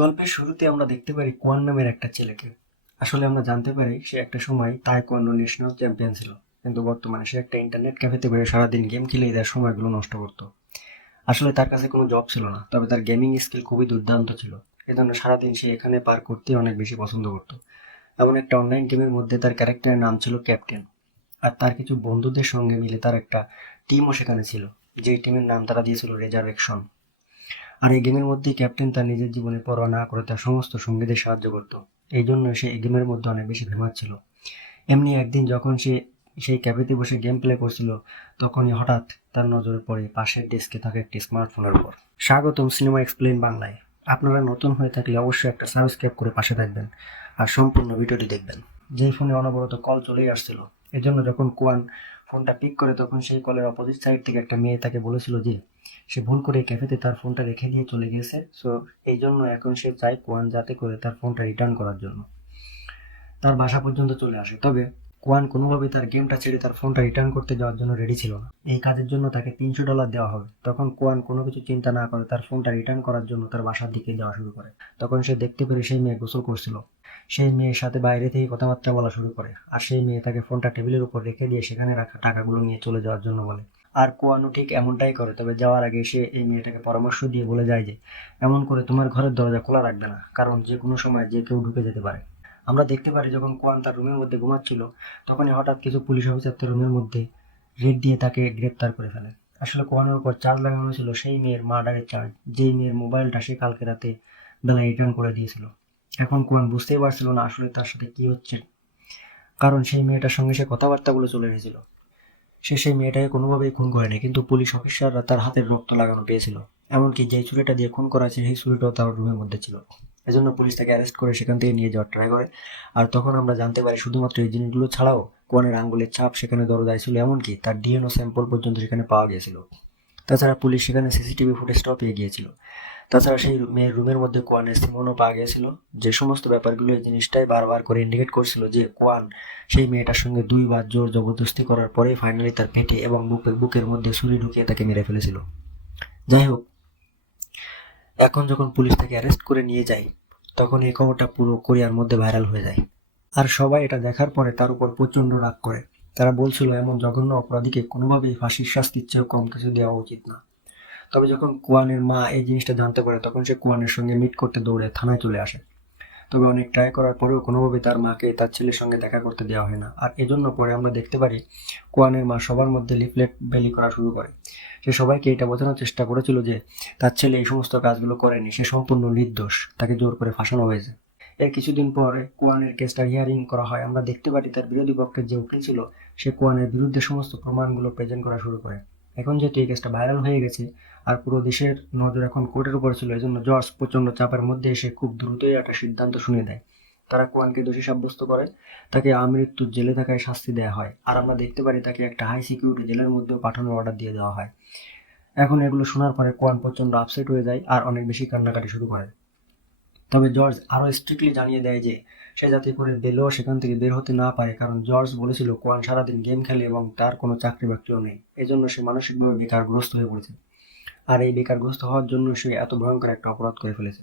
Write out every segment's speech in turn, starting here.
গল্পের শুরুতে আমরা দেখতে পারি কোয়ান নামের একটা ছেলেকে। আসলে আমরা জানতে পারি সে একটা সময় তায়কোয়ান্ডো ন্যাশনাল চ্যাম্পিয়ন ছিল, কিন্তু বর্তমানে সে একটা ইন্টারনেট ক্যাফেতে বসে সারাদিন গেম খেলেই তার সময়গুলো নষ্ট করতো। আসলে তার কাছে কোনো জব ছিল না, তবে তার গেমিং স্কিল খুবই দুর্দান্ত ছিল। এজন্য সারাদিন সে এখানে পার করতে অনেক বেশি পছন্দ করতো। এমন একটা অনলাইন গেমের মধ্যে তার ক্যারেক্টারের নাম ছিল ক্যাপ্টেন। আর তার কিছু বন্ধুদের সঙ্গে মিলে তার একটা টিমও সেখানে ছিল, যে টিমের নাম তারা দিয়েছিল রেজার্ভেকশন। আর এই গেমের মধ্যেই ক্যাপ্টেন তার নিজের জীবনে পরোয়া না করে তার সমস্ত সঙ্গীদের সাহায্য করত। এই জন্য সে এই গেমের মধ্যে অনেক বেশি ফেমাস ছিল। এমনি একদিন যখন সে সেই ক্যাফেতে বসে গেম প্লে করছিল, তখনই হঠাৎ তার নজরে পড়ে পাশের ডেস্কে থাকা একটি স্মার্টফোনের উপর। স্বাগতম সিনেমা এক্সপ্লেইন বাংলায়। আপনারা নতুন হয়ে থাকলে অবশ্যই একটা সাবস্ক্রাইব করে পাশে থাকবেন আর সম্পূর্ণ ভিডিওটি দেখবেন। যেই ফোনে অনবরত কল চলেই আসছিল, এজন্য যখন কোয়ান ফোনটা পিক করে, তখন সেই কলের অপোজিট সাইড থেকে একটা মেয়ে তাকে বলেছিল যে সে ভুল করে ক্যাফেতে তার ফোনটা রেখে দিয়ে চলে গেছে। সো এই জন্য এখন সে চায় কোয়ান যাতে করে তার ফোনটা রিটার্ন করার জন্য তার বাসা পর্যন্ত চলে আসে। তবে কোয়ান কোনোভাবেই তার গেমটা ছেড়ে তার ফোনটা রিটার্ন করতে যাওয়ার জন্য রেডি ছিল না। এই কাজের জন্য তাকে $300 দেওয়া হবে। তখন কোয়ান কোনো কিছু চিন্তা না করে তার ফোনটা রিটার্ন করার জন্য তার বাসার দিকে যাওয়া শুরু করে। তখন সে দেখতে পেরে সেই মেয়ে গোসল করছিল। সেই মেয়ের সাথে বাইরে থেকে কথাবার্তা বলা শুরু করে, আর সেই মেয়ে তাকে ফোনটা টেবিলের উপর রেখে দিয়ে সেখানে রাখা টাকাগুলো নিয়ে চলে যাওয়ার জন্য বলে। আর কোয়ানও ঠিক এমনটাই করে। তবে যাওয়ার আগে সে এই মেয়েটাকে পরামর্শ দিয়ে বলে যায় যে এমন করে তোমার ঘরের দরজা খোলা রাখবে না, কারণ যে কোনো সময় যে কেউ ঢুকে যেতে পারে। আমরা দেখতে পারি যখন কোয়ান তার রুমের মধ্যে ঘুমাচ্ছিল, তখনই হঠাৎ কিছু পুলিশ অফিসার তার রুমের মধ্যে রেড দিয়ে তাকে গ্রেপ্তার করে ফেলে। আসলে কোয়ানের উপর চার্জ লাগানো ছিল সেই মেয়ের মার্ডারের চার্জ, যেই মেয়ের মোবাইলটা সে কালকে রাতে বেলা রিটার্ন করে দিয়েছিল। এখন কোয়ান বুঝতেই পারছিল না আসলে তার সাথে কি হচ্ছে, কারণ সেই মেয়েটার সঙ্গে সে কথাবার্তা বলে চলে এসেছিল। সে সেই মেয়েটাকে কোনোভাবেই খুন করেনি, কিন্তু পুলিশ অফিসাররা তার হাতের রক্ত লাগানো পেয়েছিল। এমনকি যে ছুরিটা দিয়ে খুন করা হয়েছে সেই ছুরিটাও তার রুমের মধ্যে ছিল। এজন্য পুলিশ তাকে অ্যারেস্ট করে সেখান থেকে নিয়ে যাওয়ার ট্রাই করে। আর তখন আমরা জানতে পারি শুধুমাত্র এই জিনিসগুলো ছাড়াও কোয়ানের আঙ্গুলের ছাপ সেখানে দরজায় ছিল, এমনকি তার ডিএনও স্যাম্পল পর্যন্ত সেখানে পাওয়া গিয়েছিল। তাছাড়া পুলিশ সেখানে সিসিটিভি ফুটেজটাও পেয়ে গিয়েছিল। তাছাড়া সেই মেয়ের রুমের মধ্যে কোয়ানের সিমনও পাওয়া গিয়েছিল। যে সমস্ত ব্যাপারগুলো এই জিনিসটাই বারবার করে ইন্ডিকেট করছিল যে কোয়ান সেই মেয়েটার সঙ্গে দুইবার জোর জবরদস্তি করার পরে ফাইনালি তার পেটে এবং বুকের মধ্যে ছুরি ঢুকিয়ে তাকে মেরে ফেলেছিল। যাই হোক, এখন যখন পুলিশ তাকে অ্যারেস্ট করে নিয়ে যায়, তখন এই খবরটা পুরো কোরিয়ার মধ্যে ভাইরাল হয়ে যায়। আর সবাই এটা দেখার পরে তার উপর প্রচন্ড রাগ করে। তারা বলছিল এমন জঘন্য অপরাধীকে কোনোভাবেই ফাঁসির শাস্তির চেয়েও কম কিছু দেওয়া উচিত না। তবে যখন কুয়ানের মা এই জিনিসটা জানতে পারে, তখন সে কুয়ানের সঙ্গে মিট করতে দৌড়ে থানায় চলে আসে। তবে অনেক ট্রাই করার পরেও কোনোভাবে তার মাকে তার ছেলের সঙ্গে দেখা করতে দেওয়া হয় না। আর এজন্য পরে আমরা দেখতে পারি কোয়ানের মা সবার মধ্যে লিফলেট বিলি করা শুরু করে। সে সবাইকে এটা বোঝানোর চেষ্টা করেছিল যে তার ছেলে এই সমস্ত কাজগুলো করেনি, সে সম্পূর্ণ নির্দোষ, তাকে জোর করে ফাঁসানো হয়েছে। এর কিছুদিন পরে কোয়ানের কেসটা হিয়ারিং করা হয়। আমরা দেখতে পারি তার বিরোধী পক্ষের যে উকিল ছিল, সে কোয়ানের বিরুদ্ধে সমস্ত প্রমাণগুলো প্রেজেন্ট করা শুরু করে। এখন যেহেতু এই কেসটা ভাইরাল হয়ে গেছে আর পুরো দেশের নজর এখন কোর্টের উপর ছিল, এজন্য জজ প্রচন্ড চাপের মধ্যে এসে খুব দ্রুতই একটা সিদ্ধান্ত শুনিয়ে দেয়। তারা কোয়ানকে দোষী সাব্যস্ত করে, তাকে আমৃত্যু জেলে থাকায় শাস্তি দেওয়া হয়। আর আমরা দেখতে পারি তাকে একটা হাই সিকিউরিটি জেলের মধ্যেও পাঠানোর অর্ডার দিয়ে দেওয়া হয়। এখন এগুলো শোনার পরে কোয়ান প্রচন্ড আপসেট হয়ে যায় আর অনেক বেশি কান্নাকাটি শুরু করে। তবে জর্জ আরো স্ট্রিক্টলি জানিয়ে দেয় যে সে যাতে করে বেলেও সেখান থেকে বের হতে না পারে, কারণ জর্জ বলেছিল কোয়ান সারাদিন গেম খেলে এবং তার কোনো চাকরি বাকরিও নেই। এজন্য সে মানসিকভাবে বেকারগ্রস্ত হয়ে পড়েছে। আর এই বেকারগ্রস্ত হওয়ার জন্য সে এত ভয়ঙ্কর একটা অপরাধ করে ফেলেছে।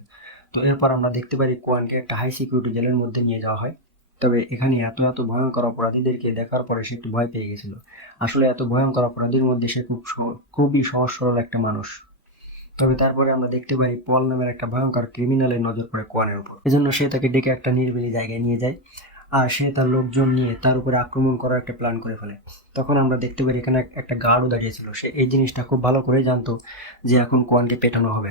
তো এরপর আমরা দেখতে পারি কোয়ানকে একটা হাই সিকিউরিটি জেলের মধ্যে নিয়ে যাওয়া হয়। তবে এখানে এত এত ভয়ঙ্কর অপরাধীদেরকে দেখার পরে সে একটু ভয় পেয়ে গেছিল। আসলে এত ভয়ঙ্কর অপরাধীর মধ্যে সে খুবই সহজ সরল একটা মানুষ। তবে তারপরে আমরা দেখতে পাই পল নামের একটা ভয়ঙ্কর ক্রিমিনালের নজর পড়ে কোয়ানের উপর। এজন্য সে তাকে ডেকে একটা নিরিবিলি জায়গায় নিয়ে যায় আর সে তার লোকজন নিয়ে তার উপরে আক্রমণ করার একটা প্ল্যান করে ফেলে। তখন আমরা দেখতে পারি এখানে একটা গার্ডও দাঁড়িয়েছিল। সে এই জিনিসটা খুব ভালো করেই জানতো যে এখন কোয়ানকে পেটানো হবে।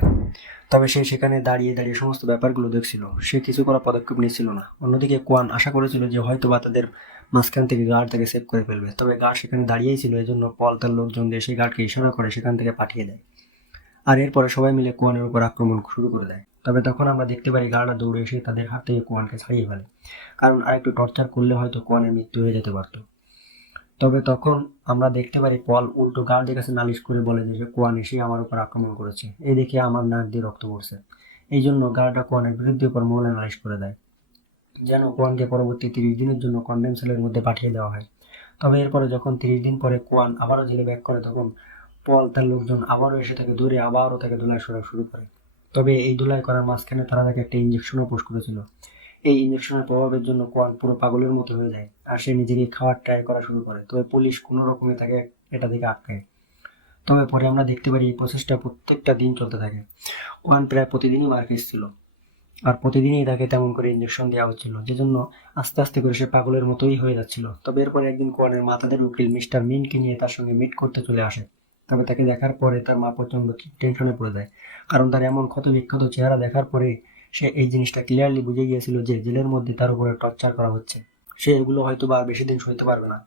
তবে সে সেখানে দাঁড়িয়ে দাঁড়িয়ে সমস্ত ব্যাপারগুলো দেখছিল, সে কিছু করার পদক্ষেপ নিচ্ছিল না। অন্যদিকে কোয়ান আশা করেছিল যে হয়তো বা তাদের মাঝখান থেকে গার্ড তাকে সেভ করে ফেলবে। তবে গার্ড সেখানে দাঁড়িয়েই ছিল, এই জন্য পল তার লোকজন দিয়ে সেই গার্ডকে ইশারা করে সেখান থেকে পাঠিয়ে দেয়। আর এরপরে সবাই মিলে কোয়ানের উপর আক্রমণ শুরু করে দেয়। তবে তখন আমরা দেখতে পারি গার্ডরা দৌড়ে এসে তাদের হাত থেকে কোয়ানকে ছাড়িয়ে ফেলে, কারণ আরেকটু টর্চার করলে হয়তো কোয়ানের মৃত্যু হয়ে যেতে পারত। তবে তখন আমরা দেখতে পারি পল উল্টো গার্ডের কাছে নালিশ করে বলে যে কোয়ান এসে আমার উপর আক্রমণ করেছে, এই দেখে আমার নাক দিয়ে রক্ত পড়ছে। এই জন্য গার্ডরা কোয়ানের বিরুদ্ধে উপর মহলে নালিশ করে দেয়, যেন কোয়ানকে পরবর্তী 30 দিনের জন্য কন্ডেম সেলের মধ্যে পাঠিয়ে দেওয়া হয়। তবে এরপরে যখন 30 দিন পরে কোয়ান আবারও জেলে ব্যাক করে, তখন পল তার লোকজন আবারও এসে তাকে ধরে আবারও তাকে ধোলাই সরা শুরু করে। তবে এই ধুলাই করার মাঝখানে তারা তাকে একটা ইঞ্জেকশনও পুশ করেছিল। এই ইঞ্জেকশনের প্রভাবের জন্য কোয়ান পুরো পাগলের মতো হয়ে যায় আর সে নিজেকে খাওয়ার ট্রাই করা শুরু করে। তবে পুলিশ কোনো রকমে তাকে এটা থেকে আটকায়। তবে পরে আমরা দেখতে পারি এই প্রসেসটা প্রত্যেকটা দিন চলতে থাকে। ওয়ান প্রায় প্রতিদিনই মার খেয়েছিল আর প্রতিদিনই তাকে তেমন করে ইঞ্জেকশন দেওয়া হচ্ছিল, যেজন্য আস্তে আস্তে করে সে পাগলের মতোই হয়ে যাচ্ছিল। তবে এরপরে একদিন কোয়ানের মা তাদের উকিল মিস্টার মিনকে নিয়ে তার সঙ্গে মিট করতে চলে আসে। তবে তাকে দেখার পরে তার মা প্রচন্ড টেনশনে পড়ে যায়, কারণ তার এমন ক্ষত বিক্ষত চেহারা দেখার পরে সে এই জিনিসটা ক্লিয়ারলি বুঝে গিয়েছিল যে জেলের মধ্যে তার উপরে টর্চার করা হচ্ছে। সে এগুলো হয়তো বা আর বেশি দিন সইতে পারবে না।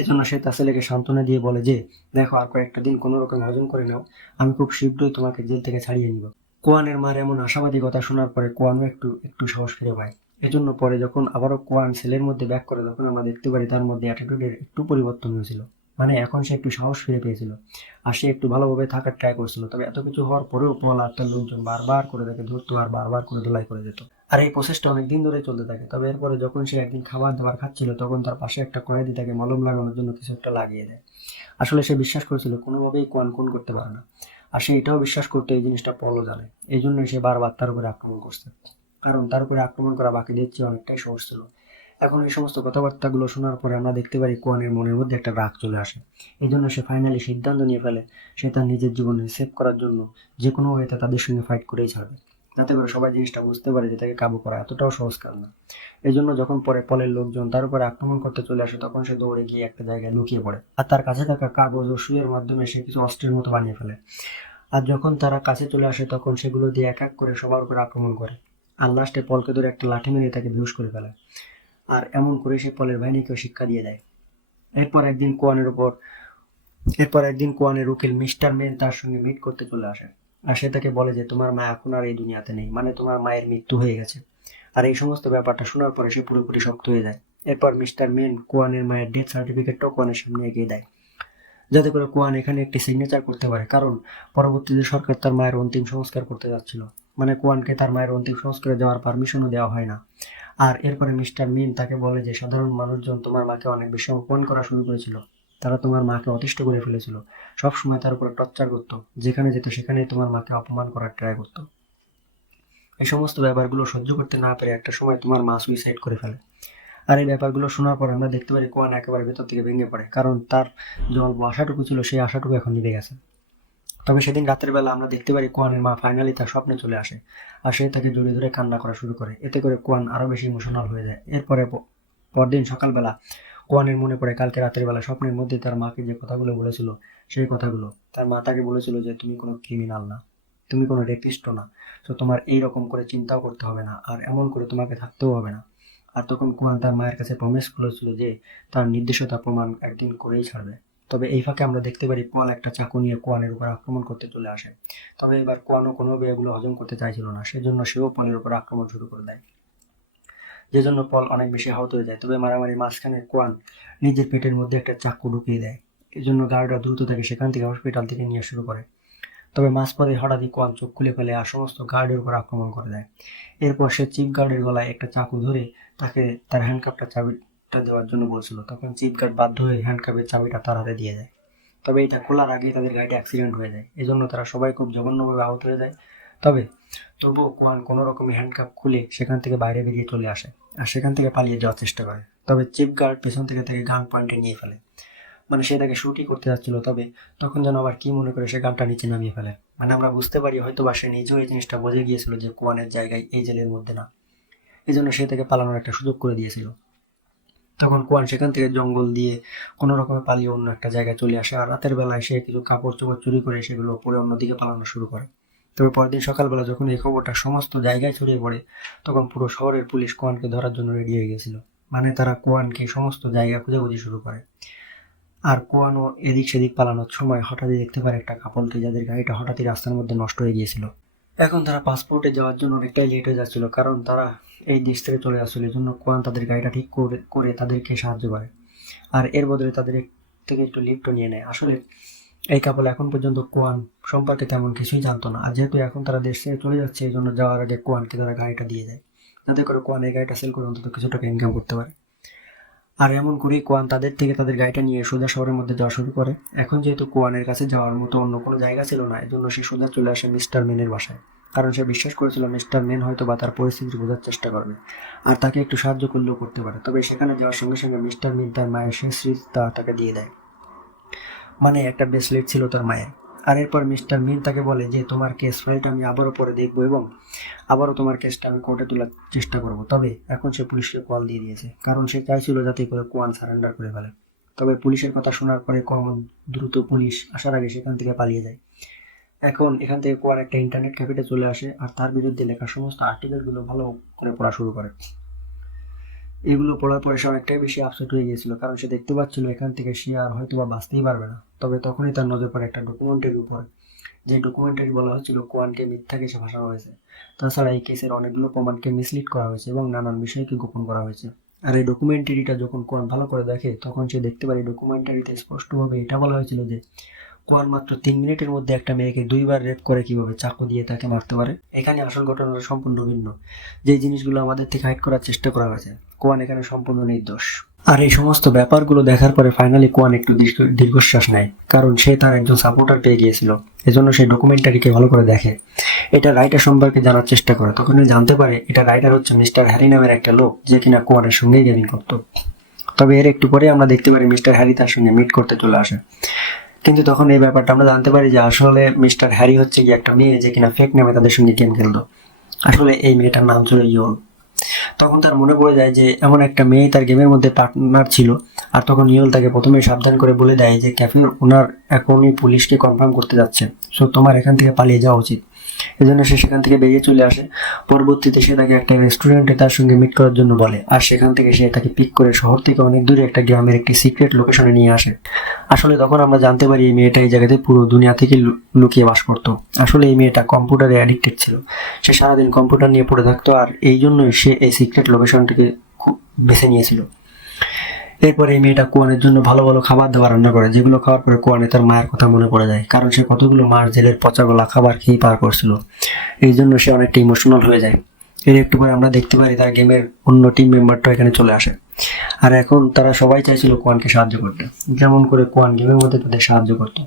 এজন্য সে তার ছেলেকে সান্ত্বনা দিয়ে বলে যে, দেখো আর কয়েকটা দিন কোনো রকম হজম করে নাও, আমি খুব শীঘ্রই তোমাকে জেল থেকে ছাড়িয়ে নিব। কোয়ানের মার এমন আশাবাদী কথা শোনার পরে কোয়ানও একটু একটু সাহস ফিরে পায়। এজন্য পরে যখন আবারও কোয়ান সেলের মধ্যে ব্যাক করে, তখন আমরা দেখতে পারি তার মধ্যে অ্যাটিটিউডের একটু পরিবর্তন হয়েছিল। মানে এখন সে একটু সাহস ফিরে পেয়েছিল আর সে একটু ভালোভাবে থাকার ট্রাই করছিল। তবে এত কিছু হওয়ার পরেও পল আর তার লোকজন বারবার করে তাকে ধরতো আর বারবার করে ধুলাই করে যেত। আর এই প্রসেসটা অনেক দিন ধরে চলতে থাকে। তবে এরপরে যখন সে একদিন খাবার দাবার খাচ্ছিল, তখন তার পাশে একটা কয়েদি তাকে মলম লাগানোর জন্য কিছু একটা লাগিয়ে দেয়। আসলে সে বিশ্বাস করেছিল কোনোভাবেই কোয়ান খুন করতে পারে না। আর সে এটাও বিশ্বাস করতো এই জিনিসটা পলও জানে। এই জন্যই সে বারবার তার উপরে আক্রমণ করছে, কারণ তার উপরে আক্রমণ করা বাকিদের চেয়ে অনেকটাই সহজ ছিল। এখন এই সমস্ত কথাবার্তাগুলো শোনার পরে আমরা দেখতে পারি কোয়ানের মনের মধ্যে একটা রাগ চলে আসে। এই জন্য সে ফাইনালি সিদ্ধান্ত নিয়ে ফেলে সে তার নিজের জীবনে সেভ করার জন্য যে কোনো ওয়েতে তাদের সঙ্গে ফাইট করেই ছাড়বে, যাতে করে সবাই জিনিসটা বুঝতে পারে যে তাকে কাবু করা এতটাও সহজ কাজ না। এই জন্য যখন পরে পলের লোকজন তার উপরে আক্রমণ করতে চলে আসে, তখন সে দৌড়ে গিয়ে একটা জায়গায় লুকিয়ে পড়ে আর তার কাছে থাকা কাগজ ও সুইয়ের মাধ্যমে সে কিছু অস্ত্রের মতো বানিয়ে ফেলে। আর যখন তারা কাছে চলে আসে, তখন সেগুলো দিয়ে এক এক করে সবার উপর আক্রমণ করে আর লাস্টে পলকে ধরে একটা লাঠি মেরে তাকে বেহুশ করে ফেলে। আর এমন করে সে পলের বাহিনীকেও শিক্ষা দিয়ে দেয়। এরপর একদিন কোয়ানের উপর এরপর একদিন কোয়ানের উকিল মিস্টার মেন তার সঙ্গে মিট করতে চলে আসে। আর সে তাকে বলে যে তোমার মা এখন আর এই দুনিয়াতে নেই, মানে তোমার মায়ের মৃত্যু হয়ে গেছে। আর এই সমস্ত ব্যাপারটা শোনার পরে সে পুরোপুরি শক্ত হয়ে যায়। এরপর মিস্টার মেন কোয়ানের মায়ের ডেথ সার্টিফিকেটটাও কোয়ানের সামনে এগিয়ে দেয়, যাতে করে কোয়ান এখানে একটি সিগনেচার করতে পারে, কারণ পরবর্তীতে সরকার তার মায়ের অন্তিম সংস্কার করতে যাচ্ছিল। মানে কোয়ানকে তার মায়ের অন্তিম সংস্কারে যাওয়ার পারমিশনও দেওয়া হয় না। আর এরপরে মিস্টার মিন তাকে বলে যে সাধারণ মানুষজন তোমার মাকে অনেক বেশি অপমান করা শুরু করেছিল। তারা তোমার মাকে অতিষ্ঠ করে ফেলেছিল, সবসময় তার উপরে টর্চার করতো, যেখানে যেত সেখানেই তোমার মাকে অপমান করার ট্রাই করতো। এই সমস্ত ব্যাপারগুলো সহ্য করতে না পেরে একটা সময় তোমার মা সুইসাইড করে ফেলে। আর এই ব্যাপারগুলো শোনার পর আমরা দেখতে পারি কোয়ান একেবারে ভেতর থেকে ভেঙে পড়ে, কারণ তার যে অল্প আশাটুকু ছিল সেই আশাটুকু এখন নিভে গেছে। তবে সেদিন রাতের বেলা আমরা দেখতে পারি কোয়ানের মা ফাইনালি তার স্বপ্নে চলে আসে আর সে তাকে জড়িয়ে ধরে কান্না করা শুরু করে। এতে করে কোয়ান আরো বেশি ইমোশনাল হয়ে যায়। এরপরে পরদিন সকালবেলা কোয়ানের মনে পড়ে কালকে রাতের বেলা স্বপ্নের মধ্যে তার মাকে যে কথাগুলো বলেছিল, সেই কথাগুলো। তার মা তাকে বলেছিল যে তুমি কোনো ক্রিমিনাল না, তুমি কোনো রেপিস্টও না, তো তোমার এইরকম করে চিন্তাও করতে হবে না আর এমন করে তোমাকে থাকতেও হবে না। আর তখন কোয়ান তার মায়ের কাছে প্রমিস করেছিল যে তার নির্দোষতা প্রমাণ একদিন করেই ছাড়বে। তবে এই ফাঁকে আমরা দেখতে পারি পল একটা চাকু নিয়ে কোয়ানের উপর আক্রমণ করতে চলে আসে। তবে এবার কোয়ানও কোনোভাবে এগুলো হজম করতে চাইছিল না, সেজন্য সেও পলের উপর আক্রমণ শুরু করে দেয়, যেজন্য পল অনেক বেশি আহত হয়ে যায়। তবে মারামারি মাঝখানে কোয়ান নিজের পেটের মধ্যে একটা চাকু ঢুকিয়ে দেয়। এই জন্য গার্ডরা দ্রুত তাকে সেখান থেকে হসপিটাল থেকে নিয়ে শুরু করে। তবে মাঝপথে হঠাৎই কোয়ান চোখ খুলে ফেলে আর সমস্ত গার্ডের উপর আক্রমণ করে দেয়। এরপর সে চিফ গার্ডের গলায় একটা চাকু ধরে তাকে তার হ্যান্ডকাপটা চাবিটা দেওয়ার জন্য বলছিল। তখন চিফ গার্ড বাধ্য হয়ে হ্যান্ডকাপের চাবিটা তার হাতে দিয়ে দেয়। তবে এটা খোলার আগেই তাদের গাড়িটা অ্যাক্সিডেন্ট হয়ে যায়, এজন্য তারা সবাই খুব জঘন্যভাবে আহত হয়ে যায়। তবে তবুও কোয়ান কোনো রকমের হ্যান্ডকাপ খুলে সেখান থেকে বাইরে বেরিয়ে চলে আসে আর সেখান থেকে পালিয়ে যাওয়ার চেষ্টা করে। তবে চিফ গার্ড পেছন থেকে তাকে গান পয়েন্টে নিয়ে ফেলে, মানে সে তাকে শুটই করতে যাচ্ছিল। তবে তখন যেন আবার কি মনে করে সে গানটা নিচে নামিয়ে ফেলে। মানে আমরা বুঝতে পারি হয়তো বা সে নিজেও এই জিনিসটা বুঝে গিয়েছিল যে কোয়ানের জায়গায় এই জেলের মধ্যে না, এই জন্য সে তাকে পালানোর একটা সুযোগ করে দিয়েছিল। তখন কোয়ান সেখান থেকে জঙ্গল দিয়ে কোনো রকমে পালিয়ে অন্য একটা জায়গায় চলে আসে আর রাতের বেলায় সে কিছু কাপড় চোপড় চুরি করে সেগুলো পরে অন্যদিকে পালানো শুরু করে। তবে পরের দিন সকালবেলা যখন এই খবরটা সমস্ত জায়গায় ছড়িয়ে পড়ে, তখন পুরো শহরের পুলিশ কোয়ানকে ধরার জন্য রেডি হয়ে গেছিল। মানে তারা কোয়ানকে সমস্ত জায়গায় খোঁজাখুঁজি শুরু করে। আর কোয়ানো এদিক সেদিক পালানোর সময় হঠাৎই দেখতে পারে একটা কাপলকে, যাদের গাড়িটা হঠাৎই রাস্তার মধ্যে নষ্ট হয়ে গিয়েছিল। এখন তারা পাসপোর্টে যাওয়ার জন্য অনেকটাই লেট হয়ে যাচ্ছিল, কারণ তারা এই দেশ থেকে চলে আসছিল। এই জন্য কোয়ান তাদের গাড়িটা ঠিক করে করে তাদেরকে সাহায্য করে আর এর বদলে তাদের থেকে একটু লিফটও নিয়ে নেয়। আসলে এই কাপল এখন পর্যন্ত কোয়ান সম্পর্কে তেমন কিছুই জানতো না, আর যেহেতু এখন তারা দেশ থেকে চলে যাচ্ছে, এই জন্য যাওয়ার আগে কোয়ানকে তারা গাড়িটা দিয়ে দেয়, যাতে করে কোয়ান এই গাড়িটা সেল করে অন্তত কিছু টাকা ইনকাম করতে পারে। আর এমন করেই কোয়ান তাদের থেকে তাদের গাড়িটা নিয়ে সোজা শহরের মধ্যে যাওয়া শুরু করে। এখন যেহেতু কোয়ানের কাছে যাওয়ার মতো অন্য কোনো জায়গা ছিল না, এজন্য সে সোজা চলে আসে মিস্টার মেনের বাসায়। কারণ সে বিশ্বাস করেছিল মিস্টার মেন হয়তো বা তার পরিস্থিতি বোঝার চেষ্টা করবে আর তাকে একটু সাহায্য করলেও করতে পারে। তবে সেখানে যাওয়ার সঙ্গে সঙ্গে মিস্টার মিন তার মায়ের শেষ স্মৃতিটা তাকে দিয়ে দেয়, মানে একটা ব্রেসলেট ছিল তার মায়ের। আর এরপর মিস্টার মিন তাকে বলে যে তোমার কেস ফাইলটা আমি আবারও পরে দেখবো এবং আবারও তোমার কেসটা আমি কোর্টে তোলার চেষ্টা করব। তবে এখন সে পুলিশকে কল দিয়ে দিয়েছে, কারণ সে চাইছিল যাতে করে কোয়ান সারেন্ডার করে ফেলে। তবে পুলিশের কথা শোনার পরে কোয়ান দ্রুত পুলিশ আসার আগে সেখান থেকে পালিয়ে যায়। এখন এখান থেকে কোয়ান একটা ইন্টারনেট ক্যাফেতে চলে আসে আর তার বিরুদ্ধে লেখা সমস্ত আর্টিকেলগুলো ভালো করে পড়া শুরু করে। এগুলো পড়ার পরে সে অনেকটাই বেশি আপসেট হয়ে গিয়েছিল, কারণ সে দেখতে পাচ্ছিল এখান থেকে সে আর হয়তো বা বাঁচতেই পারবে না। তবে তখনই তার নজর পড়ে একটা ডকুমেন্টের উপর, যে ডকুমেন্টারি বলা হচ্ছিল কোয়ানকে মিথ্যা কেসে ফাঁসানো হয়েছে। তাছাড়া এই কেসের অনেকগুলো প্রমাণকে মিসলিড করা হয়েছে এবং নানান বিষয়কে গোপন করা হয়েছে। আর এই ডকুমেন্টারিটা যখন কোয়ান ভালো করে দেখে তখন সে দেখতে পারে ডকুমেন্টারিতে স্পষ্টভাবে এটা বলা হয়েছিল যে কোয়ান মাত্র 3 মিনিটের মধ্যে একটা মেয়েকে 2বার রেপ করে কিভাবে চাকু দিয়ে তাকে মারতে পারে। এখানে আসল ঘটনাটা সম্পূর্ণ ভিন্ন, যে জিনিসগুলো আমাদের থেকে হাইড করার চেষ্টা করা হয়েছে। কোয়ান এখানে সম্পূর্ণ নির্দোষ। আর এই সমস্ত ব্যাপারগুলো দেখার পরে ফাইনালি কোয়ান একটু দীর্ঘশ্বাস নেয়, কারণ সে তার একজন সাপোর্টার পেয়ে গিয়েছিল। এজন্য সে ডকুমেন্টারিকে ভালো করে দেখে, এটা রাইটার সম্পর্কে জানার চেষ্টা করে। তখন জানতে পারে এটা রাইটার হচ্ছে মিস্টার হ্যারি নামের একটা লোক, যে কিনা কোয়ানের সঙ্গেই গেমিং করতো। তবে এর একটু পরে আমরা দেখতে পারি মিস্টার হ্যারি তার সঙ্গে মিট করতে চলে আসে। কিন্তু তখন এই ব্যাপারটা আমরা জানতে পারি যে আসলে মিস্টার হ্যারি হচ্ছে কি একটা মেয়ে, যে কিনা ফেক নামে তাদের সঙ্গে গেম খেলতো। আসলে এই মেয়েটার নাম ছিল ইয়ল। তখন তার মনে পড়ে যায় যে এমন একটা মেয়ে তার গেমের মধ্যে পার্টনার ছিল। আর তখন ইয়ল তাকে প্রথমে সাবধান করে বলে দেয় যে ক্যাফের ওনার এখনই পুলিশকে কনফার্ম করতে যাচ্ছে, সো তোমার এখান থেকে পালিয়ে যাওয়া উচিত। এজন্য সে সেখান থেকে বেরিয়ে চলে আসে। পরবর্তীতে সে তাকে একটা রেস্টুরেন্টে তার সঙ্গে মিট করার জন্য বলে, আর সেখান থেকে সে তাকে পিক করে শহর থেকে অনেক দূরে একটা গ্রামের একটি সিক্রেট লোকেশনে নিয়ে আসে। আসলে তখন আমরা জানতে পারি এই মেয়েটা এই জায়গাতে পুরো দুনিয়া থেকে লুকিয়ে বাস করতো। আসলে এই মেয়েটা কম্পিউটারে অ্যাডিক্টেড ছিল, সে সারাদিন কম্পিউটার নিয়ে পড়ে থাকতো, আর এই জন্যই সে এই সিক্রেট লোকেশনটিকে খুব বেছে নিয়েছিল। এরপর এই মেয়েটা কোয়ানের জন্য ভালো ভালো খাবার দাবার রান্না করে, যেগুলো খাওয়ার পরে কোয়ানে তার মায়ের কথা মনে পড়ে যায়, কারণ সে কতগুলো মাস জেলের পচা গলা খাবার খেয়ে পার করছিল। এই জন্য সে অনেকটা ইমোশনাল হয়ে যায়। এর একটু পরে আমরা দেখতে পারি তার গেমের অন্য টিম মেম্বারটা এখানে চলে আসে। আর এখন তারা সবাই চাইছিল কোয়ানকে সাহায্য করতে, যেমন করে কোয়ান গেমের মধ্যে তাদের সাহায্য করতো।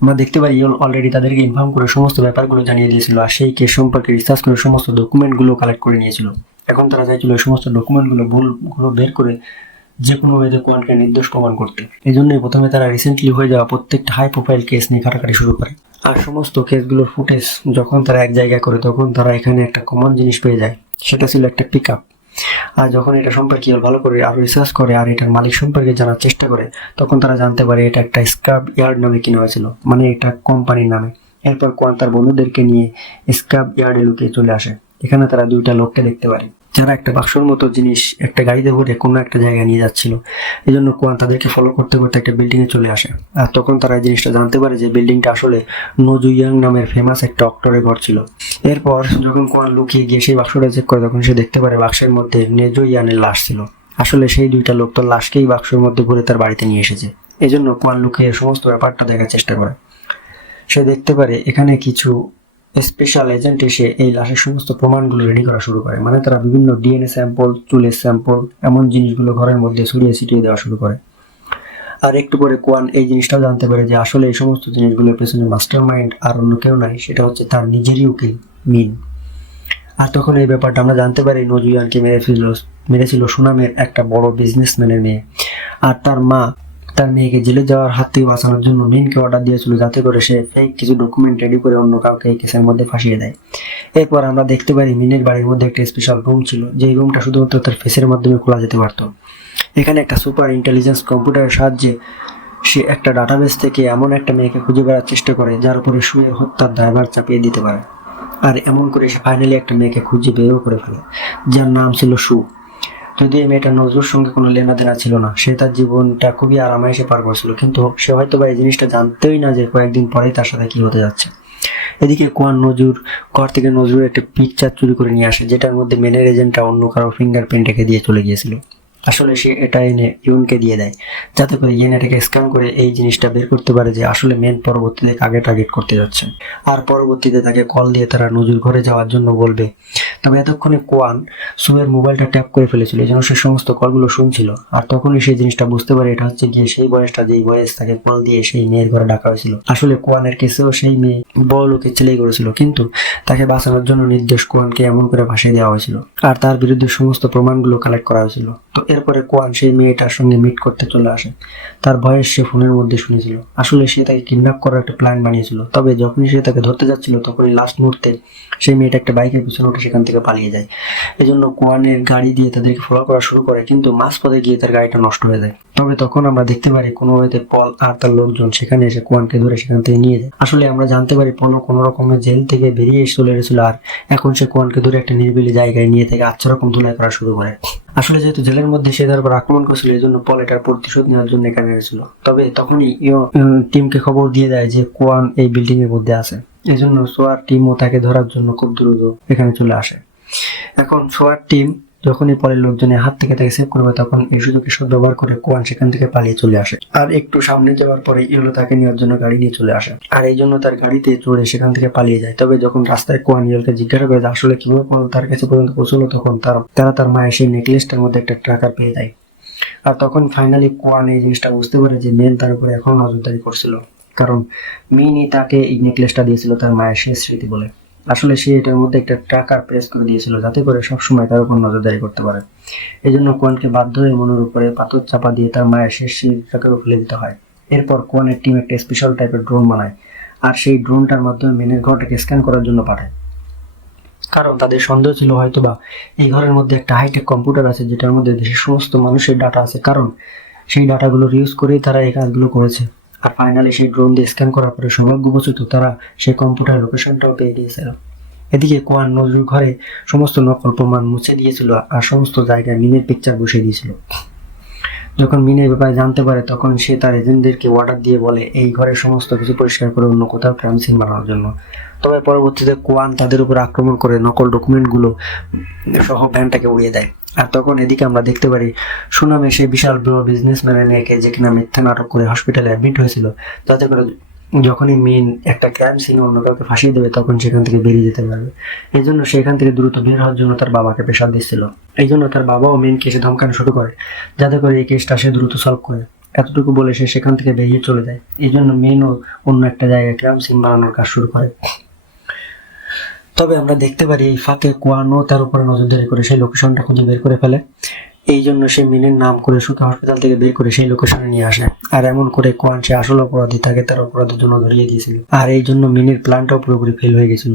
আমরা দেখতে পাই ইয়ল অলরেডি তাদেরকে ইনফর্ম করে সমস্ত ব্যাপারগুলো জানিয়ে দিয়েছিল, আর সেই কেস সম্পর্কে রিসার্চ করে সমস্ত ডকুমেন্টগুলো কালেক্ট করে নিয়েছিল। এখন তারা চাইছিল এই সমস্ত ডকুমেন্টগুলো ভুলগুলো বের করে যে কোনো ওয়েতে কোয়ানকে নির্দোষ প্রমাণ করতে। এই জন্যই প্রথমে তারা রিসেন্টলি হয়ে যাওয়া প্রত্যেকটা হাই প্রোফাইল কেস নিয়ে ঘাটাঘাটি শুরু করে। আর সমস্ত কেসগুলোর ফুটেজ যখন তারা এক জায়গায় করে তখন তারা এখানে একটা কমন জিনিস পেয়ে যায়, সেটা ছিল একটা পিক আপ। আর যখন এটা সম্পর্কে ভালো করে আরো রিসার্চ করে আর এটার মালিক সম্পর্কে জানার চেষ্টা করে তখন তারা জানতে পারে এটা একটা স্ক্রাব ইয়ার্ড নামে কিনা হয়েছিল, মানে এটা কোম্পানির নামে। এরপর কোয়ান তার বন্ধুদেরকে নিয়ে স্ক্রাব ইয়ার্ডে লুকিয়ে চলে আসে। এখানে তারা দুইটা লোককে দেখতে পারে যারা একটা বাক্সর মতো জিনিস একটা গাড়িতে ভরে কোনো একটা জায়গায় নিয়ে যাচ্ছিল। এই জন্য কোয়ান তাদেরকে ফলো করতে করতে একটা বিল্ডিং এ চলে আসে। আর তখন তারা এই জিনিসটা জানতে পারে যে বিল্ডিংটা আসলে নজু ইয়াং নামের ফেমাস একটা অক্টরের ঘর ছিল। এরপর যখন কোয়ান লুকিয়ে গিয়ে সেই বাক্সটা চেক করে তখন সে দেখতে পারে বাক্সের মধ্যে নেজো ইয়ানের লাশ ছিল। আসলে সেই দুইটা লোক তো লাশকেই বাক্সের মধ্যে ভরে তার বাড়িতে নিয়ে এসেছে। এই জন্য কোয়ান লুকিয়ে সমস্ত ব্যাপারটা দেখার চেষ্টা করে। সে দেখতে পারে এখানে কিছু স্পেশাল এজেন্ট এসে এই লাশের সমস্ত প্রমাণগুলো রেডি করা শুরু করে, মানে তারা বিভিন্ন ডিএনএ স্যাম্পল, চুলের স্যাম্পল, এমন জিনিসগুলো ঘরের মধ্যে ছড়িয়ে ছিটিয়ে দেওয়া শুরু করে। আর একটু পরে কোয়ান এই জিনিসটাও জানতে পারে যে আসলে এই সমস্ত জিনিসগুলোর পেছনে মাস্টার মাইন্ড আর অন্য কেউ নাই, সেটা হচ্ছে তার নিজেরই উকিল মিন। আর তখন এই ব্যাপারটা আমরা জানতে পারি নজুয়ানকে মেরেছিল সুনামের একটা বড় বিজনেসম্যানের মেয়ে। আর তার মা তার মেয়েকে জেলে যাওয়ার হাত থেকে বাঁচানোর জন্য মিনকে অর্ডার দিয়েছিল যাতে করে সে ফেক কিছু ডকুমেন্ট রেডি করে অন্য কাউকে এই কেসের মধ্যে ফাঁসিয়ে দেয়। এরপর আমরা দেখতে পারি মিনের বাড়ির মধ্যে একটা স্পেশাল রুম ছিল, যেই রুমটা শুধুমাত্র তার ফেসের মাধ্যমে খোলা যেতে পারতো। এখানে একটা সুপার ইন্টেলিজেন্স কম্পিউটারের সাহায্যে সে একটা ডাটাবেস থেকে এমন একটা মেয়েকে খুঁজে বেড়ার চেষ্টা করে যার উপরে শুয়ে হত্যার দায়ভার চাপিয়ে দিতে পারে। আর এমন করে সে ফাইনালি একটা মেয়েকে খুঁজে বেরও করে ফেলে, যার নাম ছিল সু। যদি এই মেয়েটা নজরুর সঙ্গে কোনো লেনাদেনা ছিল না, সে তার জীবনটা খুবই আরামায়েশে পার করছিল, কিন্তু সে হয়তো বা এই জিনিসটা জানতেই না যে কয়েকদিন পরেই তার সাথে কি হতে যাচ্ছে। এদিকে কোয়ান নজরুর ঘর থেকে নজরুর একটা পিকচার চুরি করে নিয়ে আসে, যেটার মধ্যে মেনের এজেন্টটা অন্য কারো ফিঙ্গারপ্রিন্ট রেখে দিয়ে চলে গিয়েছিল। আসলে সে এটা এনে ইউনকে দিয়ে দেয়, যাতে করে ইয়েন এটাকে স্ক্যান করে এই জিনিসটা বের করতে পারে যে আসলে মেন পরবর্তীতে কাকে টার্গেট করতে যাচ্ছে। আর পরবর্তীতে তাকে কল দিয়ে তারা নজুর ঘরে যাওয়ার জন্য বলবে। তবে এতক্ষণে কোয়ান সুয়ের মোবাইলটা ট্যাপ করে ফেলেছিল, এই জন্য সে সমস্ত কলগুলো শুনছিল। আর তখনই সেই জিনিসটা বুঝতে পারে এটা হচ্ছে গিয়ে সেই বয়সটা, যেই বয়স তাকে কল দিয়ে সেই মেয়ের ঘরে ডাকা হয়েছিল। আসলে কোয়ানের কেসেও সেই মেয়ে বড় লোকের ছেলেই করেছিল, কিন্তু তাকে বাঁচানোর জন্য নির্দেশ কোয়ানকে এমন করে ভাসিয়ে দেওয়া হয়েছিল আর তার বিরুদ্ধে সমস্ত প্রমাণগুলো কালেক্ট করা হয়েছিল। তো এরপরে কোয়ান সেই মেয়েটার সঙ্গে মিট করতে চলে আসে। তার বয়স সে ফোনের মধ্যে শুনেছিল। আসলে সে তাকে কিডন্যাপ করার একটা প্ল্যান বানিয়েছিল। তবে যখনই সে তাকে ধরতে যাচ্ছিল তখনই লাস্ট মুহূর্তে সেই মেয়েটা একটা বাইকের পিছনে উঠে সেখান থেকে পালিয়ে যায়। এজন্য কোয়ানের গাড়ি দিয়ে তাদেরকে ফলো করা শুরু করে, কিন্তু মাঝপথে গিয়ে তার গাড়িটা নষ্ট হয়ে যায়। তবে তখন আমরা দেখতে পারি কোনোভাবে পল আর তার লোকজন সেখানে এসে কোয়ানকে ধরে সেখান থেকে নিয়ে যায়। আসলে আমরা জানতে পারি পল কোনো রকমের জেল থেকে বেরিয়ে চলে এসেছিল, আর এখন সে কোয়ানকে ধরে একটা নিরিবিলি জায়গায় নিয়ে থেকে আচ্ছা রকম ধুলাই করা শুরু করে। আসলে যেহেতু জেলের মধ্যে সে তার উপর আক্রমণ করেছিল, এই জন্য পল এটার প্রতিশোধ নেওয়ার জন্য এখানে এসেছিল। তবে তখনই টিমকে খবর দিয়ে দেয় যে কোয়ান এই বিল্ডিং এর মধ্যে আছে। এই জন্য সোয়ার টিমও তাকে ধরার জন্য খুব দ্রুত এখানে চলে আসে। এখন সোয়ার টিম যখনই পরের লোকজনের হাত থেকে তাকে সেভ করবে, তখন এই সুযোগকে সদ্ব্যবহার করে কোয়ান সেখান থেকে পালিয়ে চলে আসে। আর একটু সামনে যাওয়ার পরে ইয়েলো তাকে নেওয়ার জন্য গাড়ি নিয়ে চলে আসে, আর এই জন্য তার গাড়িতে চড়ে সেখান থেকে পালিয়ে যায়। তবে যখন রাস্তায় কোয়ান ইয়েলকে জিজ্ঞাসা করে যে আসলে কিভাবে তার কাছে পর্যন্ত পৌঁছলো, তখন তারা তার মায়ের সেই নেকলেসটার মধ্যে একটা ট্র্যাকার পেয়ে যায়। আর তখন ফাইনালি কোয়ান এই জিনিসটা বুঝতে পারে যে মেন তার উপরে এখনো নজরদারি করছিল, কারণ মিনি তাকে এই নেকলেসটা দিয়েছিল তার মায়ের শেষ স্মৃতি বলে। আসলে সে এটার মধ্যে একটা ট্র্যাকার প্রেস করে দিয়েছিল যাতে করে সবসময় তার উপর নজরদারি করতে পারে। এই জন্য কোয়ানকে বাধ্য হয়ে মনের উপরে পাথর চাপা দিয়ে তার মায়ের শেষ স্মৃতিটাকে ফেলে দিতে হয়। এরপর কোয়ানের টিম একটা স্পেশাল টাইপের ড্রোন বানায়, আর সেই ড্রোনটার মাধ্যমে মেনের ঘরটাকে স্ক্যান করার জন্য পাঠায়। কারণ তাদের সন্দেহ ছিল হয়তোবা এই ঘরের মধ্যে একটা হাইটেক কম্পিউটার আছে যেটার মধ্যে দেশের সমস্ত মানুষের ডাটা আছে, কারণ সেই ডাটাগুলো ইউজ করেই তারা এই কাজগুলো করেছে। আর ফাইনালি সেই ড্রোন দিয়ে স্ক্যান করার পরে সৌভাগ্যবশত তারা সেই কম্পিউটার লোকেশনটাও পেয়ে গিয়েছিল। এদিকে কোয়ান নজরুল ঘরে সমস্ত নকল প্রমাণ মুছে দিয়েছিল আর সমস্ত জায়গায় মিনের পিকচার বসিয়ে দিয়েছিল। যখন মিনের ব্যাপারে জানতে পারে তখন সে তার এজেন্টদেরকে অর্ডার দিয়ে বলে এই ঘরের সমস্ত কিছু পরিষ্কার করে অন্য কোথাও ক্রাইম সিন বানানোর জন্য। তবে পরবর্তীতে কোয়ান তাদের উপর আক্রমণ করে নকল ডকুমেন্টগুলো সহ ভ্যানটাকে উড়িয়ে দেয়। আর তখন এদিকে আমরা দেখতে পারি সুনামে সেই বিশাল বড় বিজনেসম্যানের মেয়েকে, যে কিনা মিথ্যা নাটক করে হসপিটালে অ্যাডমিট হয়েছিল, যাতে করে যখনই মেন একটা ক্রাইম সিনে অন্য কাউকে ফাঁসিয়ে দেবে তখন সেখান থেকে বেরিয়ে যেতে পারবে। এই জন্য সেখান থেকে দ্রুত বের হওয়ার জন্য তার বাবাকে প্রেশার দিচ্ছিল। এই জন্য তার বাবাও মেন কেসে ধমকানো শুরু করে যাতে করে এই কেসটা সে দ্রুত সলভ করে। এতটুকু বলে সে সেখান থেকে বেরিয়ে চলে যায়। এই জন্য মেনও অন্য একটা জায়গায় ক্রাইম সিন বানানোর কাজ শুরু করে। তবে আমরা দেখতে পারি এই ফাঁকে কোয়ানও তার উপরে নজরদারি করে সেই লোকেশনটা খুঁজে বের করে ফেলে। এই জন্য সে মিনের নাম করে সুখে হসপিটাল থেকে বের করে সেই লোকেশনে নিয়ে আসে। আর এমন করে কোয়ান সে আসল অপরাধী তাকে তার অপরাধের জন্য ধরিয়ে দিয়েছিল। আর এই জন্য মিনের প্ল্যানটাও পুরোপুরি ফেল হয়ে গেছিল,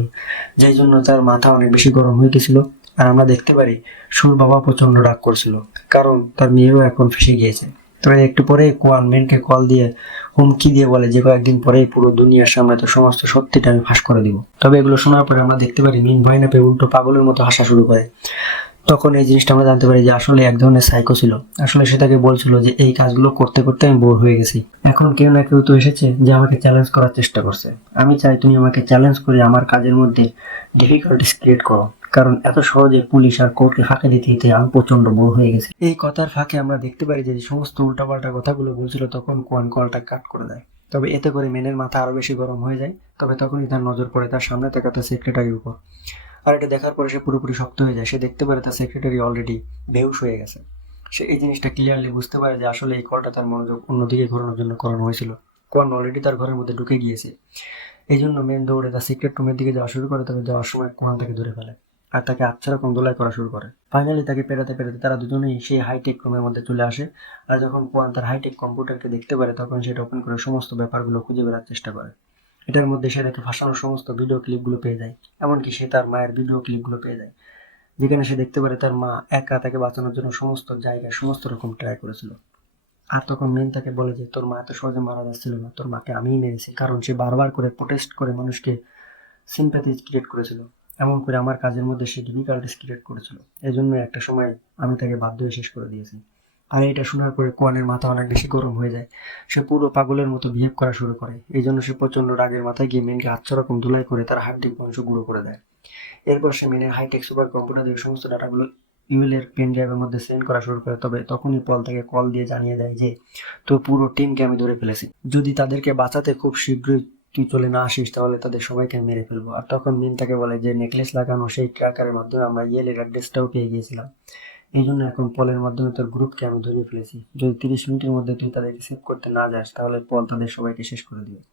যেই জন্য তার মাথা অনেক বেশি গরম হয়ে গেছিল। আর আমরা দেখতে পারি সুর বাবা প্রচন্ড রাগ করছিল, কারণ তার মেয়েও এখন ফেসে গিয়েছে। তবে একটু পরে কোয়ান মেনকে কল দিয়ে হুমকি দিয়ে বলে যে কয়েকদিন পরেই পুরো দুনিয়ার সামনে তো সমস্ত সত্যিটা আমি ফাঁস করে দিব। তবে এগুলো শোনার পরে আমরা দেখতে পারি মিন ভয় না পেয়ে উল্টো পাগলের মতো হাসা শুরু করে। তখন এই জিনিসটা আমরা জানতে পারি যে আসলে এক ধরনের সাইকো ছিল। আসলে সে তাকে বলছিল যে এই কাজগুলো করতে করতে আমি বোর হয়ে গেছি, এখন কেউ না কেউ তো এসেছে যে আমাকে চ্যালেঞ্জ করার চেষ্টা করছে। আমি চাই তুমি আমাকে চ্যালেঞ্জ করে আমার কাজের মধ্যে ডিফিকাল্টিস ক্রিয়েট করো, কারণ এত সহজে পুলিশ আর কোর্টকে ফাঁকে দিতে দিতে আমি প্রচন্ড বোর হয়ে গেছি। এই কথার ফাঁকে আমরা দেখতে পারি যে সমস্ত উল্টাপাল্টা কথাগুলো বলছিল তখন কোয়ান কলটা কাট করে দেয়। তবে এতে করে মেনের মাথা আরো বেশি গরম হয়ে যায়। তবে তখনই তার নজর পড়ে তার সামনে থাকা তার সেক্রেটারির উপর। আর এটা দেখার পরে সে পুরোপুরি শক্ত হয়ে যায়। সে দেখতে পারে তার সেক্রেটারি অলরেডি বেহুশ হয়ে গেছে। সে এই জিনিসটা ক্লিয়ারলি বুঝতে পারে যে আসলে এই কলটা তার মনোযোগ অন্যদিকে ঘোরানোর জন্য করানো হয়েছিল। কোয়ান অলরেডি তার ঘরের মধ্যে ঢুকে গিয়েছে। এই জন্য মেন দৌড়ে তার সিক্রেট রুমের দিকে যাওয়া শুরু করে। তবে যাওয়ার সময় কোয়ান তাকে ধরে ফেলে আর তাকে আচ্ছা রকম দোলাই করা শুরু করে। ফাইনালি তাকে পেরাতে পেরাতে তারা দুজনেই সেই হাইটেক রুমের মধ্যে চলে আসে। আর যখন কোয়ান তার হাইটেক কম্পিউটারকে দেখতে পারে তখন সেটা ওপেন করে সমস্ত ব্যাপারগুলো খুঁজে বেড়ার চেষ্টা করে। এটার মধ্যে সে তাকে ফাঁসানোর সমস্ত ভিডিও ক্লিপগুলো পেয়ে যায়। এমনকি সে তার মায়ের ভিডিও ক্লিপগুলো পেয়ে যায়, যেখানে সে দেখতে পারে তার মা একা তাকে বাঁচানোর জন্য সমস্ত জায়গায় সমস্ত রকম ট্রাই করেছিল। আর তখন মেন তাকে বলে যে তোর মা এত সহজে মারা যাচ্ছিল না, তোর মাকে আমিই মেরেছি, কারণ সে বারবার করে প্রোটেস্ট করে মানুষকে সিম্প্যাথি ক্রিয়েট করেছিল। এমন করে আমার কাজের মধ্যে সে ডিফিকাল্টিস ক্রিয়েট করেছিল। এই জন্য একটা সময় আমি তাকে বাধ্য হয়ে শেষ করে দিয়েছি। আর এটা শোনার পরে কোয়ানের মাথা অনেক বেশি গরম হয়ে যায়। সে পুরো পাগলের মতো বিহেভ করা শুরু করে। এই জন্য সে প্রচন্ড রাগের মাথায় গিয়ে মেনকে আচ্ছা রকম ধুলাই করে তার হাড্ডির অংশ গুঁড়ো করে দেয়। এরপর সে মেনের হাইটেক সুপার কম্পিউটার দিয়ে সমস্ত ডাটাগুলো ইউলের পেন ড্রাইভের মধ্যে সেন্ড করা শুরু করে। তবে তখনই পল তাকে কল দিয়ে জানিয়ে দেয় যে তোর পুরো টিমকে আমি ধরে ফেলেছি, যদি তাদেরকে বাঁচাতে খুব শীঘ্রই তুই চলে না আসিস তাহলে তাদের সবাইকে মেরে ফেলবো। আর তখন মিন তাকে বলে যে নেকলেস লাগানো সেই ট্র্যাকারের মাধ্যমে আমরা ইয়েলের অ্যাড্রেসটাও পেয়ে গিয়েছিলাম, এই জন্য এখন পলের মাধ্যমে তোর গ্রুপকে আমি ধরিয়ে ফেলেছি, যদি 30 মিনিটের মধ্যে তুই তাদেরকে সেভ করতে না যাস তাহলে পল তাদের সবাইকে শেষ করে দিবে।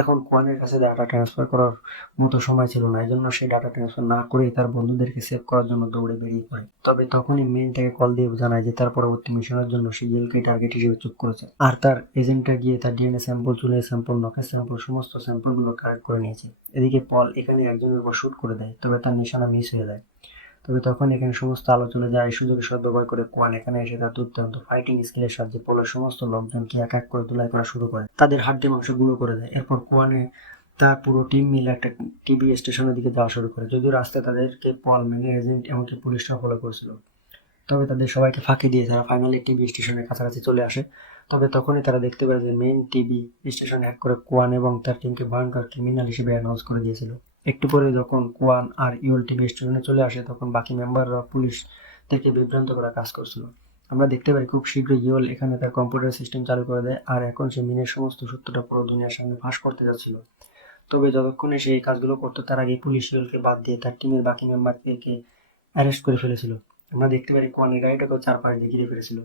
এখন কোয়ানের কাছে ডাটা ট্রান্সফার করার মতো সময় ছিল না, এই জন্য সে ডাটা ট্রান্সফার না করেই তার বন্ধুদেরকে সেভ করার জন্য দৌড়ে বেরিয়ে পড়ে। তবে তখনই মেইন তাকে কল দিয়ে জানায় যে তার পরবর্তী মিশনের জন্য সে ইয়েলকে টার্গেট হিসেবে চুপ করেছে, আর তার এজেন্টটা গিয়ে তার ডিএনএ স্যাম্পল, চুলের স্যাম্পল, নখের স্যাম্পল, সমস্ত স্যাম্পলগুলো কালেক্ট করে নিয়েছে। এদিকে পল এখানে একজনের উপর শুট করে দেয়, তবে তার নিশানা মিস হয়ে যায়। তবে তখন এখানে সমস্ত আলো চলে যায়। এই সুযোগে সদ্ব্যবহার করে কোয়ান এখানে এসে তার দুর্দান্ত ফাইটিং স্কিলের সাহায্যে পোলের সমস্ত লোকজনকে এক এক করে ধুলাই করা শুরু করে, তাদের হাড্ডি মাংস গুঁড়ো করে দেয়। এরপর কোয়ানে তার পুরো টিম মিলে একটা টিভি স্টেশনের দিকে যাওয়া শুরু করে, যদিও রাস্তায় তাদেরকে পল, মেনের এজেন্ট এমনকি পুলিশরা ফলো করেছিল। তবে তাদের সবাইকে ফাঁকি দিয়ে তারা ফাইনালি টিভি স্টেশনের কাছাকাছি চলে আসে। তবে তখনই তারা দেখতে পায় যে মেইন টিভি স্টেশন হ্যাক করে কোয়ান এবং তার টিমকে ভয়ঙ্কর ক্রিমিনাল হিসেবে অ্যানাউন্স করে দিয়েছিল। একটু পরে যখন কোয়ান আর ইউল টিভি স্টেশনে চলে আসে তখন বাকি মেম্বাররা পুলিশ থেকে বিভ্রান্ত করা কাজ করছিল। আমরা দেখতে পাই খুব শীঘ্রই ইউল এখানে তার কম্পিউটার সিস্টেম চালু করে দেয়, আর এখন সে মিনের সমস্ত সত্যটা পুরো দুনিয়ার সামনে ফাঁস করতে যাচ্ছিল। তবে যতক্ষণে সে এই কাজগুলো করতো তার আগে পুলিশ ইউলকে বাদ দিয়ে তার টিমের বাকি মেম্বারকে অ্যারেস্ট করে ফেলেছিল। আমরা দেখতে পারি কোয়ানের গাড়িটাকেও চারপাশ দিয়ে ঘিরে ফেলেছিল,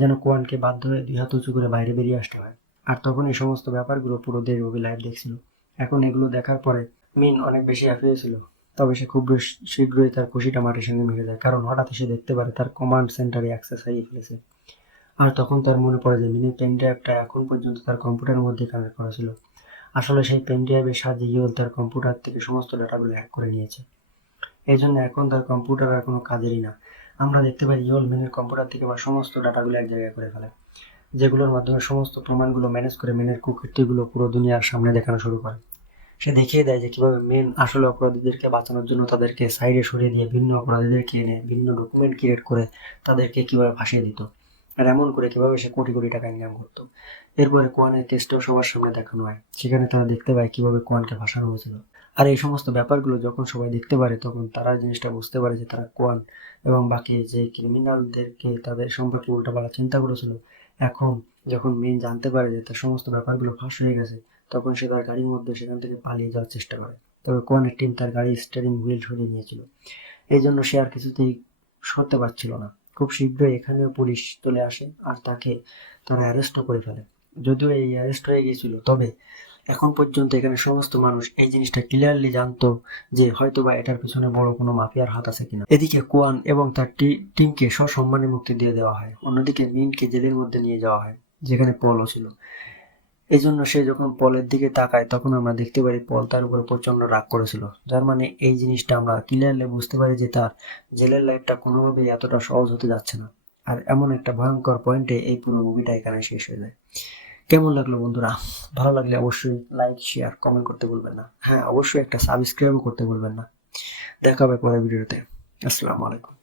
যেন কোয়ানকে বাধ্য হয়ে 2 হাত উঁচু করে বাইরে বেরিয়ে আসতে হয়। আর তখন এই সমস্ত ব্যাপারগুলো পুরো দেশব্যাপী লাইভ দেখছিল। এখন এগুলো দেখার পরে মিন অনেক বেশি হ্যাপি হয়েছিল। তবে সে খুব শীঘ্রই তার খুশিটা মাটির সঙ্গে মিশে যায়, কারণ হঠাৎ সে দেখতে পারে তার কমান্ড সেন্টারে অ্যাক্সেস হারিয়ে ফেলেছে। আর তখন তার মনে পড়ে যে মিনির পেন ড্রাইভটা এখন পর্যন্ত তার কম্পিউটারের মধ্যে কানেক্ট করা ছিল। আসলে সেই পেন ড্রাইভের সাহায্যে ইউল তার কম্পিউটার থেকে সমস্ত ডাটাগুলো হ্যাক করে নিয়েছে, এই জন্য এখন তার কম্পিউটার আর কোনো কাজেরই না। আমরা দেখতে পাই ইউল মিনের কম্পিউটার থেকে আমার সমস্ত ডাটাগুলো এক জায়গায় করে ফেলে, যেগুলোর মাধ্যমে সমস্ত প্রমাণগুলো ম্যানেজ করে মেনের কুকীর্তিগুলো পুরো দুনিয়ার সামনে দেখানো শুরু করে। সে দেখিয়ে দেয় যে কিভাবে মেন আসলে অপরাধীদেরকে বাঁচানোর জন্য তাদেরকে সাইডে সরিয়ে দিয়ে ভিন্ন অপরাধীদেরকে এনে ভিন্ন ডকুমেন্ট ক্রিয়েট করে তাদেরকে কিভাবে ফাঁসিয়ে দিত, আর এমন করে কিভাবে সে কোটি কোটি টাকা ইনকাম করতো। এরপরে কোয়ানের কেসটাও সবার সামনে দেখানো হয়, সেখানে তারা দেখতে পায় কিভাবে কোয়ানকে ফাঁসানো হয়েছিল। আর এই সমস্ত ব্যাপারগুলো যখন সবাই দেখতে পারে তখন তারা জিনিসটা বুঝতে পারে যে তারা কোয়ান এবং বাকি যে ক্রিমিনালদেরকে তাদের সম্পর্কে উল্টাপাল্টা চিন্তা করেছিল, এখন যখন মেন জানতে পারে যে তার সমস্ত ব্যাপারগুলো ফাঁস হয়ে গেছে তখন সে তার গাড়ির মধ্যে সেখান থেকে পালিয়ে যাওয়ার চেষ্টা করে। তবে কোয়ানের টিম তার গাড়ির স্টিয়ারিং হুইল সরিয়ে নিয়েছিল, এই জন্য সে আর কিছুতেই সরতে পারছিল না। খুব শীঘ্রই এখানেও পুলিশ চলে আসে আর তারা অ্যারেস্টও করে ফেলে। যদিও এই অ্যারেস্ট হয়ে গিয়েছিল, তবে এখন পর্যন্ত এখানে সমস্ত মানুষ এই জিনিসটা ক্লিয়ারলি জানতো যে হয়তোবা এটার পিছনে বড় কোনো মাফিয়ার হাত আছে কিনা। এদিকে কোয়ান এবং তার টিমকে সসম্মানে মুক্তি দিয়ে দেওয়া হয়, অন্যদিকে মিনকে জেলের মধ্যে নিয়ে যাওয়া হয় যেখানে পলও ছিল। এই জন্য সে যখন পলের দিকে তাকায় তখন আমরা দেখতে পারি পল তার উপর প্রচন্ড রাগ করেছিল, যার মানে এই জিনিসটা আমরা ক্লিয়ারলি বুঝতে পারি যে তার জেলের লাইফটা কোনোভাবেই এতটা সহজ হতে যাচ্ছে না। আর এমন একটা ভয়ঙ্কর পয়েন্টে এই পুরো মুভিটা এখানে শেষ হয়ে যায়। কেমন লাগলো বন্ধুরা? ভালো লাগলে অবশ্যই লাইক, শেয়ার, কমেন্ট করতে ভুলবেন না। হ্যাঁ, অবশ্যই একটা সাবস্ক্রাইবও করতে ভুলবেন না। দেখা হবে পরের ভিডিওতে। আসসালামু আলাইকুম।